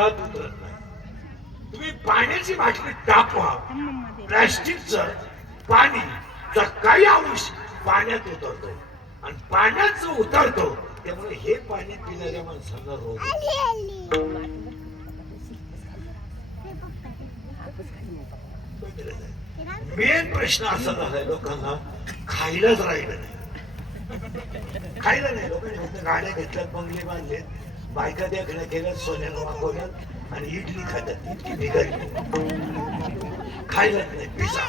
पोटात उतरत नाही. तुम्ही पाण्याची बाटली तापवा प्लॅस्टिकचं पाणी काही अंश पाण्यात उतरतो आणि पाण्यात जो उतरतो त्यामुळे हे पाणी पिणाऱ्या माणसांना रोग होतो. मेन प्रश्न असा झालाय लोकांना खायलाच राहिलं नाही. खायला नाही. लोकांनी फक्त गाड्या घेतल्यात बंगले बांधलेत. बायका देखण्या केल्या सोन्यानं वापरल्यात आणि इडली खातात इतकी बिघडली. खायला नाही पिझा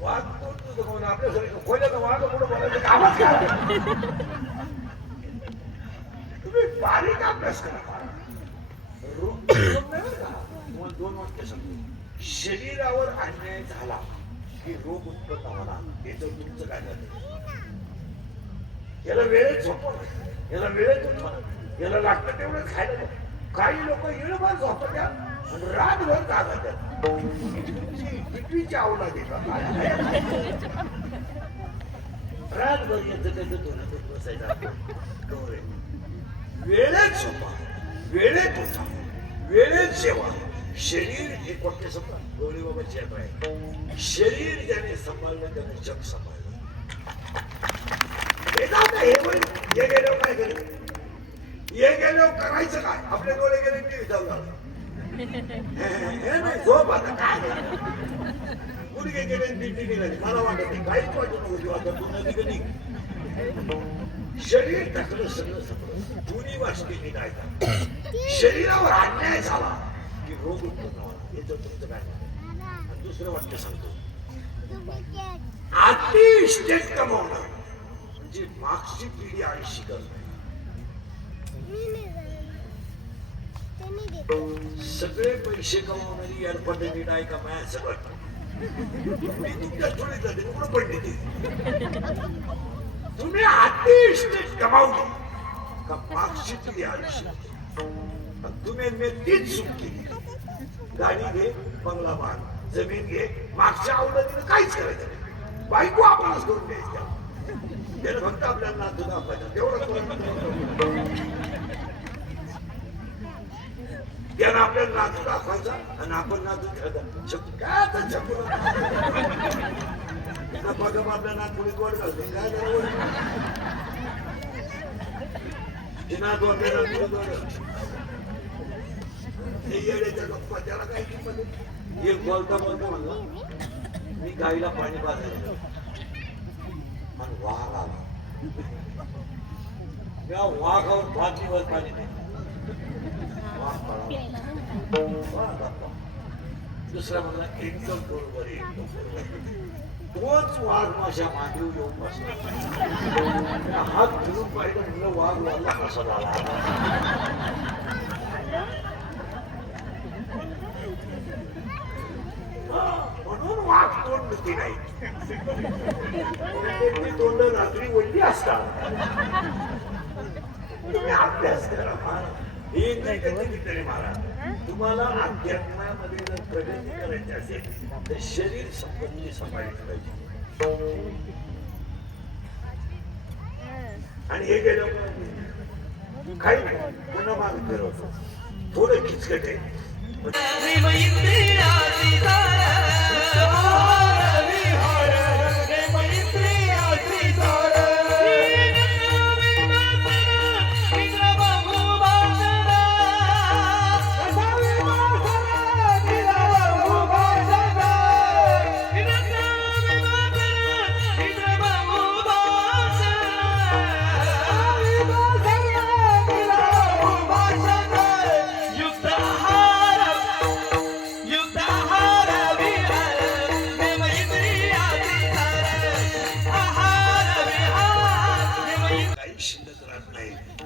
वाघ कोण तुझं आपल्यासारखं वाघ बोलायचं? कामच तुम्ही बारीक अभ्यास करा. रोग दोन वाक्य सांगतो शरीरावर अन्याय झाला की रोग उत्पन्न होणार. याचं तुमचं काय झालं? याला वेळेत झोपवणं. याला वेळेत उठवणं याला लागतं तेवढं खायला काही लोक येळभर झोपत्या आणि रातभर जागत्या पिटवीची आवला देतात रातभर येतं त्याचं दोन धुत बसायचं वेळेत झोपा. वेळेत उठा. वेळेत जेवा. शरीर हे कोणते समजा गौरी बाबा जप आहे शरीर ज्याने सांभाळलं त्याने जग सांभाळलं. हे दे, हे होईल. हे गेलो काय केलं हे गेलो करायचं काय आपले डोळे गेले टीव्ही जाऊ. हे नाही झोप आता काय मुलगे गेले टीव्ही निघाली मला वाटत नाही काहीच वाटत नव्हती नदी शरीर टाकलं सगळं सगळं जुनी वाचलेली नाही शरीरावर अन्याय झाला की रोग उत्पन्न होणार याचं तुमचं काय दुसरं वाक्य सांगतो अति इस्टेट कमवणं जी मागची पिढी आयुष्य करणं सगळे पैसे कमावणारी एअरपॉर्ट नाही का माया सगळं? तुम्ही अति कमावली का मागची पिढी आयुष्य तुम्ही मी तीच चूक केली. गाडी घे बंगला बांध जमीन घे मागच्या आवडतीनं काहीच करायचं नाही. बायको आपणच करून द्यायचं त्याला फक्त आपल्याला नातू दाखवायचं तेवढं तुला त्यानं आपल्याला नातू दाखवायचा आणि आपण नातू खेळता काय आता शकू बघा आपल्या नातुडी गोड घालते काय त्याला ते नातू आपल्या नातुडी गोड घालते. हे येड्याच्या गप्पा त्याला काय किंमत एक बोलता बोलता म्हणला मी गाईला पाणी पाजायला आणि वाघ आला. या वाघावर पाच दिवस पाणी नाही. वाघ वाघ आला. दुसरा म्हणला एकदम बरोबर आहे, तोच वाघ माझ्या मांडीवर येऊन बसला. हात फिरून पाहिलं म्हणलं वाघ वाघला कसा झाला? म्हणून वाघ तोंड नाही. तोंड रात्री वडली असतात तुम्ही अभ्यास करा महाराज हे नाही का कितीतरी महाराज तुम्हाला अध्यात्मामध्ये जर प्रगती करायची असेल तर शरीर संपत्ती सांभाळली पाहिजे आणि हे गेलं काही नाही पुन्हा माग फिरवतो. थोडं किचकट आहे.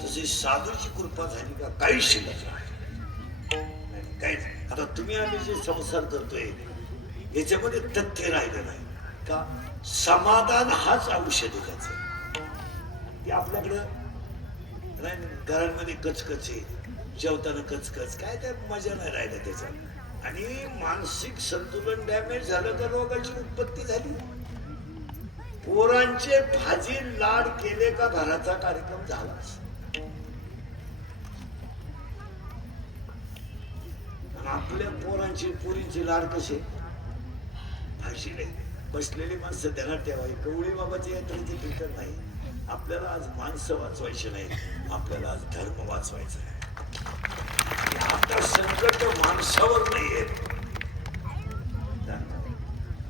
नाही साधूची कृपा झाली का? काही शिल्लक नाही. काहीच आता तुम्ही आम्ही जे संसार करतोय याच्यामध्ये तथ्य राहिलं नाही. का? समाधान हाच औषध आहे ते आपल्याकडं नाही घरांमध्ये कचकच आहे. जेवताना कचकच. काय त्या मजा नाही राहिलं त्याचा आणि मानसिक संतुलन डॅमेज झालं तर रोगाची उत्पत्ती झाली? पोरांचे भाजी लाड केले का घराचा कार्यक्रम झालाच. आपल्या पोरांची पुरीची लाड कसे फाशीले बसलेली माणसं ध्यानात ठेवावी. कवळी बाबाच्या यात्रेची फिकर नाही. आपल्याला आज माणसं वाचवायची नाही. आपल्याला आज धर्म वाचवायचा आहे. आता संकट माणसावर नाही येत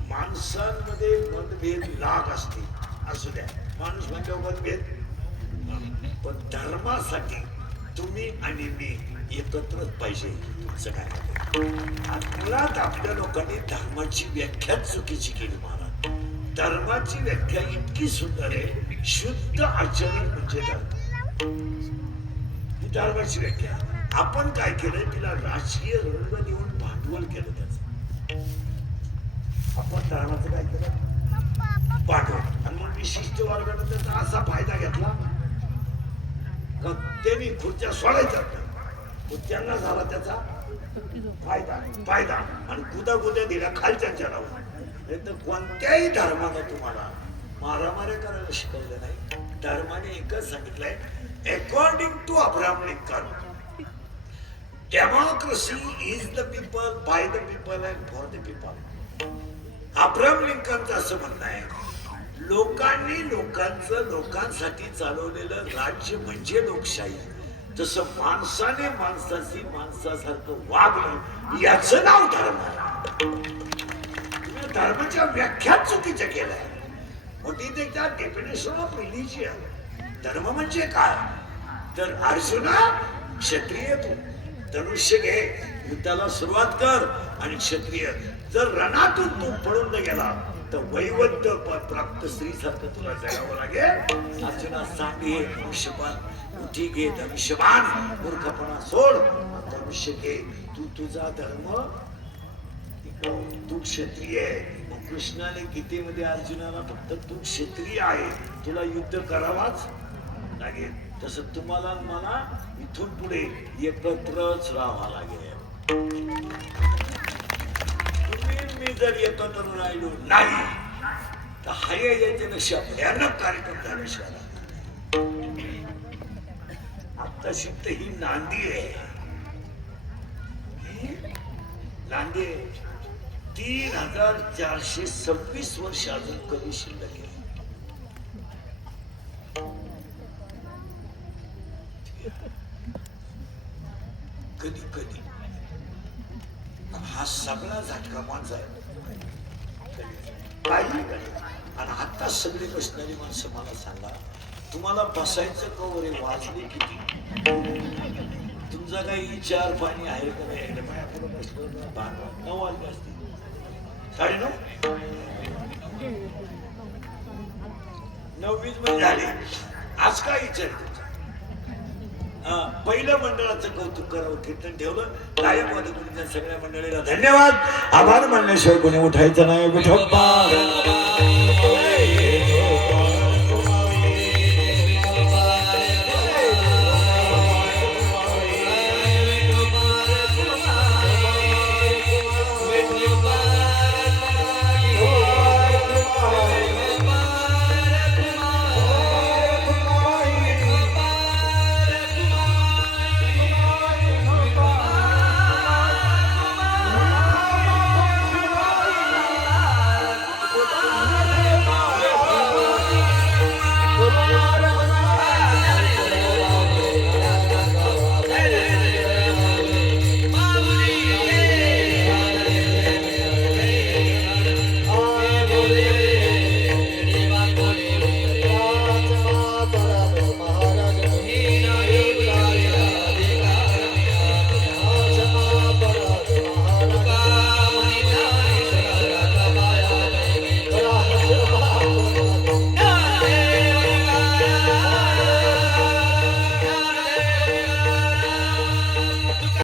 माणसांमध्ये मतभेद लाख असते असू द्या. माणूस म्हणजे मतभेद. पण धर्मासाठी तुम्ही आणि मी एकत्रच पाहिजे. तुमचं काय? मुळात आपल्या लोकांनी धर्माची व्याख्या चुकीची केली महाराज. धर्माची व्याख्या इतकी सुंदर आहे शुद्ध आचरण म्हणजे धर्म. धर्माची व्याख्या. आपण काय केलं तिला राजकीय रंग देऊन भांडवल केलं त्याचं. आपण धर्माचं काय केलं? भांडवल. आणि मग विशिष्ट वर्गानं त्याचा असा फायदा घेतला. का त्यांनी खुर्च्या सोडायच्या. मग त्यांना झाला त्याचा. फायदा फायदा. आणि कुदा कुद्या दिल्या खालच्या लावून कोणत्याही धर्मानं तुम्हाला मारामाऱ्या करायला शिकवलं नाही. धर्माने एकच सांगितलंय according to Abraham Lincoln democracy is the people by the people and for the people Abraham लिंकनचं असं म्हणणं आहे लोकांनी लोकांचं लोकांसाठी चालवलेलं राज्य म्हणजे लोकशाही. जसं माणसाने माणसाशी माणसासारखं वागलं याचं नाव धर्म आहे. तुम्ही धर्माच्या व्याख्या चुकीच्या केल्या. मोठी त्याच्या डेफिनेशन ऑफ रिलिजियन धर्म म्हणजे काय? तर अर्जुना क्षत्रिय तू. धनुष्य घे युद्धाला सुरुवात कर. आणि क्षत्रिय जर रणातून तू पळून गेला तर वैवद्य प्राप्त स्त्री सारखं तुला जगावं लागेल. अर्जुना सांगे धनुष्यबाण उठी घे धनुष्यबाण मूर्खपणा सोड. धनुष्य घे. तू तुझा धर्म तू क्षत्रिय मग कृष्णाने गीतेमध्ये अर्जुनाला फक्त तू क्षत्रिय आहे. तुला युद्ध करावाच लागेल. तसं तुम्हाला मला इथून पुढे एकत्रच राहावा लागेल. मी जर एकत्र राहिलो नाही. तर हाय याच्यापेक्षा भयानक कार्यक्रम झाल्याशिवाय आता शिक्त ही नांदी आहे. नांदी आहे. तीन हजार चारशे सव्वीस वर्ष अजून कमी शिल्लक आहे? कधी कधी? हा सगळा झटका माझा आहे. आणि आता सगळी बसणारी माणसं मला सांगा तुम्हाला बसायचं कवर आहे वाजले किती? तुमचा काही विचार पाणी आहे का नाही? बसलं नऊ वाजले असतील. साडे नऊ नववीच मध्ये झाली. आज काय विचार? पहिलं मंडळाचं कौतुक करावं कीर्तन ठेवलं. गायक वादक सगळ्या मंडळीला धन्यवाद. आभार मानल्याशिवाय कोणी उठायचं नाही विठोबा